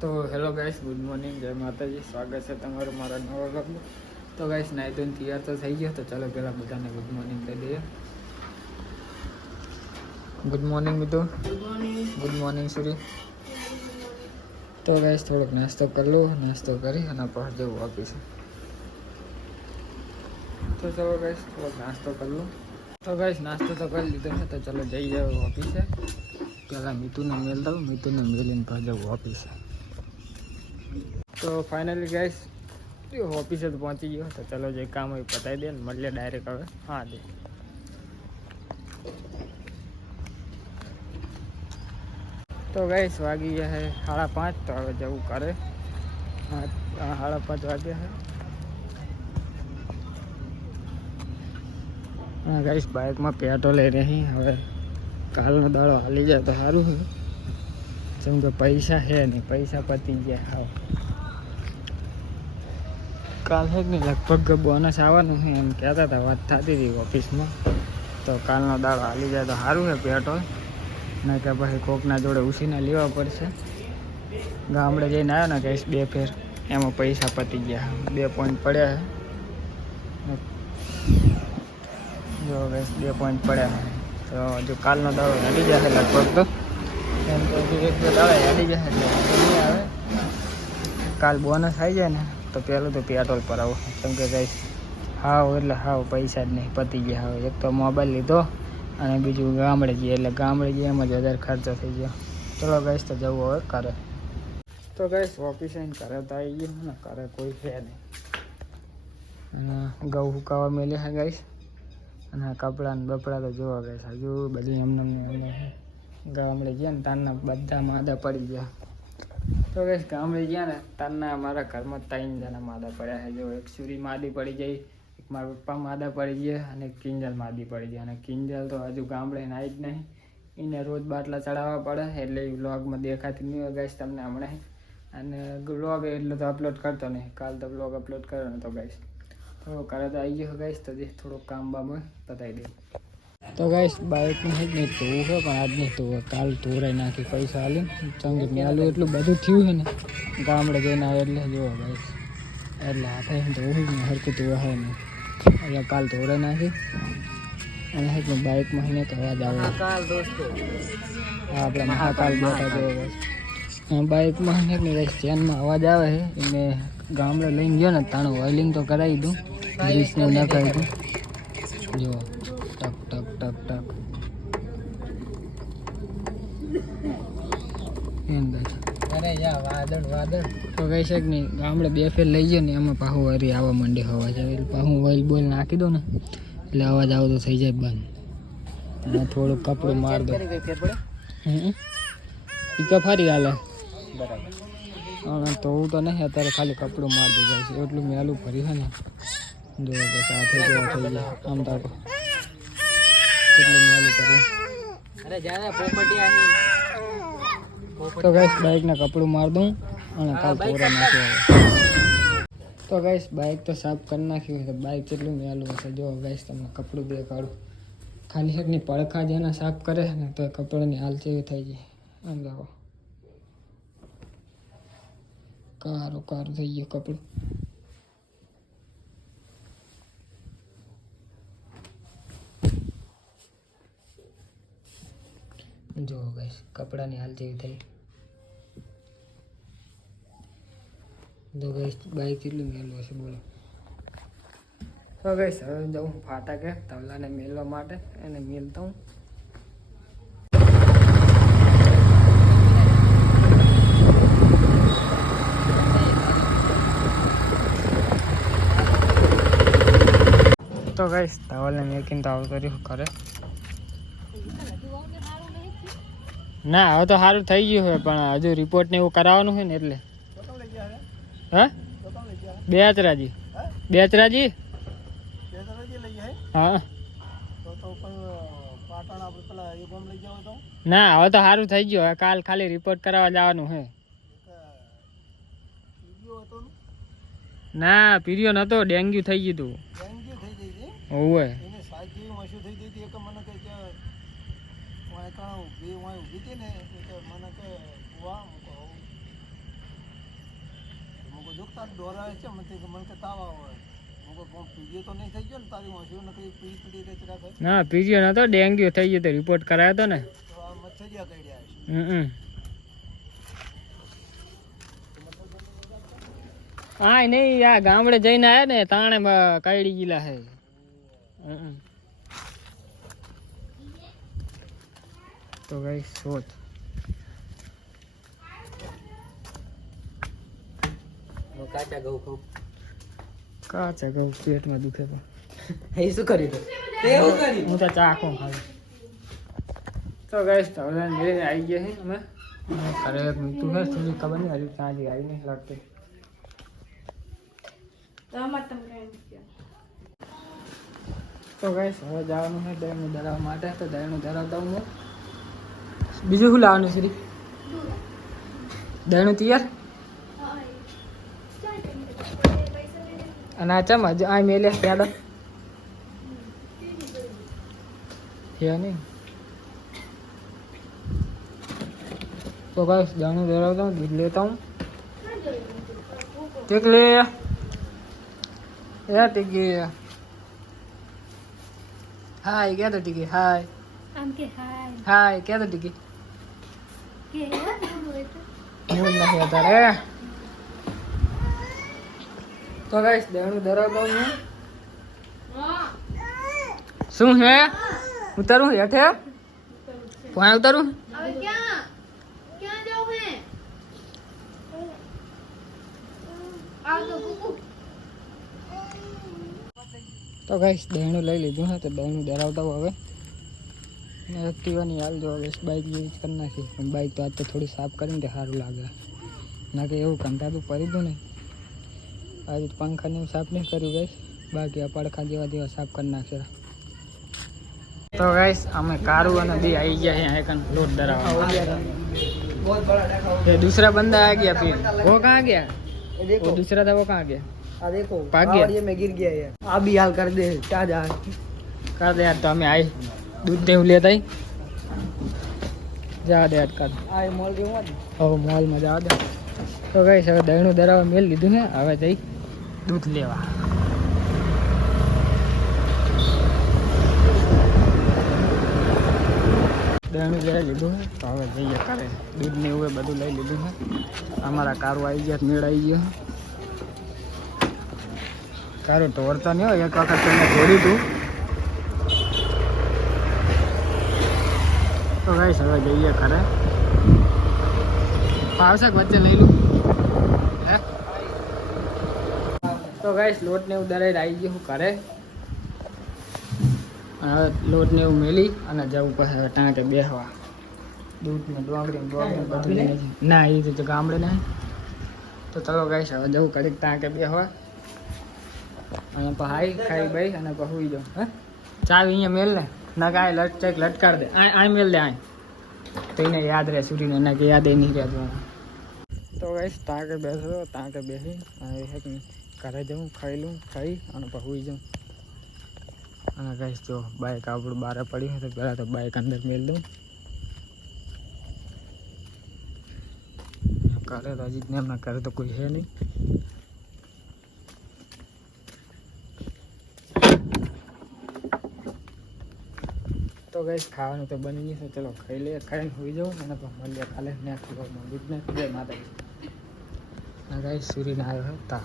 તો hello guys, good morning, જય માતાજી. સ્વાગત છે તમારું મારા નવા વ્લોગમાં. તો ગાઈસ, નાઈ ધોઈને તૈયાર તો થઈ ગયો. તો ચાલો પહેલાં બધાને ગુડ મોર્નિંગ કહી દઈએ. ગુડ મોર્નિંગ મિત્રો. ગુડ મોર્નિંગ સૂર્ય. તો ગાઈસ, થોડોક નાસ્તો કરી લો. નાસ્તો કરી અને પછી જવું ઓફિસે. તો ચાલો ગાઈસ, થોડોક નાસ્તો કરી લો. તો ગાઈસ, નાસ્તો તો કરી લીધો છે. તો ચાલો જઈ જાવ ઓફિસે. પહેલાં મીતુને મેલ દઉં. મીતુને મેલીને પછી જવું ઓફિસે. તો ફાઇનલી ગાઈસ, ઓફિસે તો પહોંચી ગયો. તો ચલો જે કામ હોય પતાવી દે ને મળીએ ડાયરેક્ટ હવે. હા દે. તો ગાઈસ, વાગી ગયા છે 5:30. તો હવે જવું કરે. 5:30 વાગ્યા છે. હા ગાઈસ, બાઇકમાં પેટ્રોલ લઈ રહી. હવે કાલનો દાડો હાલી જાય તો સારું છે. જેમ કે પૈસા છે નહીં, પૈસા પતી ગયા. હા, કાલ છે ને લગભગ બોનસ આવવાનું છે એમ કહેતા હતા, વાત થતી હતી ઓફિસમાં. તો કાલનો દાડો હાલી જાય તો સારું છે પેટ્રોલ. નહીં કે પછી કોકના જોડે ઉછીને લેવા પડશે. ગામડે જઈને આવ્યો ને કહીશ 2 ફેર, એમાં પૈસા પતી ગયા. 2 પોઈન્ટ પડ્યા છે. જો કહીશ 2 પોઈન્ટ પડ્યા છે. તો જો કાલનો દાડો હાલી જશે લગભગ. તો એમ તો 1-2 દાડા હાલી જશે એટલે નહીં આવે. કાલ બોનસ આવી જાય ને તો પહેલું તો પેટ્રોલ પર આવો. કેમ કે કહીશ હાવ એટલે હાવ પૈસા જ નહીં, પતી ગયા. હવે એક તો મોબાઈલ લીધો અને બીજું ગામડે જઈએ. એટલે ગામડે જઈએ એમ જ વધારે ખર્ચો થઈ ગયો. ચલો ગાઈશ, તો જવું હવે કરે. તો ગાઈશ, ઓફિસે કરે તો આવી ગયો ને, કરે કોઈ છે નહીં. અને ઘઉં હુકાવા મેલે છે ગાઈશ. અને કપડાં ને બપડા તો જોવા ગાઈશ હજુ બધી એમને ગામડે ગયા ને તારના બધા માદા પડી ગયા. તો ગાઈશ, ગામડે ગયા ને તારના અમારા ઘરમાં 3 જણા માદા પડ્યા છે. જો એક સુરી માદી પડી જાય, એક મારા પપ્પા માદા પડી ગયા અને એક કિંજલ માદી પડી જાય. અને કિંજલ તો હજુ ગામડે આવી જ નહીં. એને રોજ બાટલા ચડાવવા પડે એટલે એ વ્લોગમાં દેખાતી નહીં હોય ગાઈશ તમને હમણાં. અને વ્લોગ એટલે તો અપલોડ કરતો નહીં. કાલ તો વ્લોગ અપલોડ કર્યો ને. તો ગાઈશ થોડો કરે તો આવી ગયો ગાઈશ. તો થોડુંક કામ બામ બતાવી દે. તો ગાઈશ, બાઇકમાં જ નહીં ધોવું છે પણ આજ નહીં ધોવું. કાલ ધોરાઈ નાખી પૈસા હાલી ચંગી મેલું એટલું બધું થયું છે ને ગામડે જઈને આવે એટલે જોવો ગાઈશ. એટલે હાથે ધોવું ને હરકું ધોવા હોય નહીં એટલે કાલ ધોરાઈ નાખી. અને એટલું બાઇકમાં ને અવાજ આવે. આપણે મહાકાલ બેઠા જોવો ગાઈશ. બાઇકમાં ને ગાઈશ ચેનમાં અવાજ આવે છે. એને ગામડે લઈને ગયો ને તાણું ઓઇલિંગ તો કરાવી દઉં, ગ્રીસને નખાવી દઉં. જુઓ ટક ટક ટક ટક એમ ગાય. અરે યા વાદળ વાદળ તો કહી શક નહીં. ગામડે 2 ફેર લઈ ગયો ને એમાં પાછું વરી આવવા માંડે અવાજ આવે. એટલે પાછું ઓઇલ બોઇલ નાખી દઉં ને એટલે અવાજ આવતો થઈ જાય બંધ. અને થોડુંક કપડું માર દો. એ કફારી હાલે બરાબર. તો હું તો નહીં અત્યારે ખાલી કપડું માર દઉં જાય છે. એટલું મેલું ભર્યું છે ને જો બસ આ થઈ જાય થઈ જાય. આમ તાકો કેટલું મેલું કર્યું. તો ગાઈશ, બાઇકના કપડું માર દઉં અને કાલ તોરા નાખ્યું. તો ગાઈશ, બાઇક તો સાફ કરી નાખ્યું છે. બાઇક કેટલું મેલું હશે જો ગાઈશ, તમને કપડું દેખાડું. ખાલી શકની પડખા જેના સાફ કરે છે ને તો કપડાની હાલ ચેવી થઈ જાય. આમ લાવો કારું કારું થઈ ગયું કપડું. જો ગાઈશ, કપડાની હાલ જેવી થઈ. તો ગાઈશ, બાઈક કેટલું મેલું હશે બોલો. તો ગાઈશ, હવે જાઉં ફાટાકે તવલાને મેલવા માટે. એને મેલતા હું. તો ગાઈશ, તવલને મેકીને તો આવતો રહ્યું કરે. ના હવે તો સારું થઈ ગયું હોય પણ હજુ રિપોર્ટ ને એવું કરાવવાનું હોય ને એટલે. હા બેચરાજી હા. ના હવે તો સારું થઈ ગયું. હવે કાલ ખાલી રિપોર્ટ કરાવવા જવાનું હે. ના પીરિયો નતો, ડેન્ગ્યુ થઈ ગયું તું. ઓવે દોરા છે મને કે તાવ આવે પીજીઓ તો નહીં થઈ ગયો ને તારી વાંસી નકરી પીડી રેચરા થાય ના પીજીઓ નતો ડેન્ગ્યુ થઈ ગયો તો રિપોર્ટ કરાયો તો ને તો આ મચ્છરિયા કઈડ્યા છે હા નહીં આ ગામડે જઈને આયા ને તાણે કાઢી ગયેલા હે તો ગઈ સોચ કાચા ઘઉં ખાઉં કાચા ઘઉં પેટમાં દુખે પણ એ શું કરી દે એવું કરી હું તો ચા આખો ખાવી તો ગઈશ તો હવે મેળે આવી ગયા છે અમે ઘરે તું હે થોડી ખબર નહીં હજુ ત્યાં આવી નહીં લાગતી તો ગઈશ હવે જવાનું છે દહીંનું ધરાવવા માટે તો દહીંનું ધરાવતા હું બીજું શું લાવવાનું શ્રી દહીંનું તૈયાર અને આ ચમ હજુ આ મેલે ત્યાં છે નહીં तो गाइस दाणू धरावता हूँ दूध लेता हूँ देख ले यार टिकी हाय क्या तो टिकी हाय हाय क्या तो टिकी मूड नहीं आता रे तो गाइस दाणू धरावता हूँ શું હે ઉતારું હેઠે કોણ ઉતારું તો ગાઈસ દહીણું લઈ લીધું છે તો દહીણું ધરાવતા હું હવે એક્ટિવાની હાલ જો હવે બાઇક યુઝ કરી નાખી પણ બાઇક તો આજ તો થોડી સાફ કરીને તે સારું લાગે ના કે એવું કંટાળું પડી દઉં ને આજે પંખાને એવું સાફ નહીં કર્યું ગાઈસ બાકી આ પડખા જેવા સાફ કરી નાખશે तो गाइस हमें कारू और नदी आई गया है यहाँ कन लोट डरावा बहुत बड़ा देखा ये दूसरा बंदा आ गया फिर वो कहाँ गया वो दूसरा था वो कहाँ गया आ देखो भाग गया ये में गिर गया है आप भी हाल कर दे क्या जा कर दे यार तो हमें आई दूध दे लेता ही जा दे यार कर आ मॉल के मत ओ मॉल में जा दे तो गाइस હવે દહીંનું ધરાવા મેલ લીધું ને હવે જઈ દૂધ લેવા દહીંનું લઈ લીધું છે તો હવે જઈએ કરે દૂધ ને એવું બધું લઈ લીધું છે અમારા કારો આવી ગયા મેળ આવી ગયો કારો તોડતા નહીં હોય એક વખત તેને જોડ્યું હતું તો ગાઈસ હવે જઈએ કરે ફાવશે વચ્ચે લઈ લઉં હે તો ગાઈસ લોટ ને એવું દરેક આવી ગયું કરે હવે લોટ ને એવું મેલી અને જવું પછી ટાંકે બેસવા દૂધ ને ડોંગળી બધું લઈને ના એ રીતે ગામડે નહીં તો ચલો ગાઈસ હવે જવું ઘડીક ટાંકે બેસવા અને પછી ખાઈ ભાઈ અને પછી સુઈ જાઉં હે ચાવી અહીંયા મેલ ને ના કાંઈ લટચેક લટકાડ દે આ મેલ દે આ તો એને યાદ રહે સૂરીને ના કે યાદ નહીં રહેતું તો ગાઈસ ટાંકે બેસો ટાંકે બેસી હવે ઘરે જવું ખાઈ લઉં ખાઈ અને પછી સુઈ જાઉં અને ગાઈસ જો બાઇક આપણું બહાર પડ્યું હોય તો પહેલાં તો બાઇક અંદર મેળ દઉં કરે તો હજી ને એમના ઘરે તો કોઈ છે નહીં તો ગાઈસ ખાવાનું તો બની ગયું છે ચલો ખાઈ લઈએ ખાઈને સુઈ જાઉં અને તો મળીએ કાલે નેક્સ્ટ વ્લોગમાં ગુડ નાઇટ જય માતાજી ગાઈસ સૂરીને આવ્યો હતા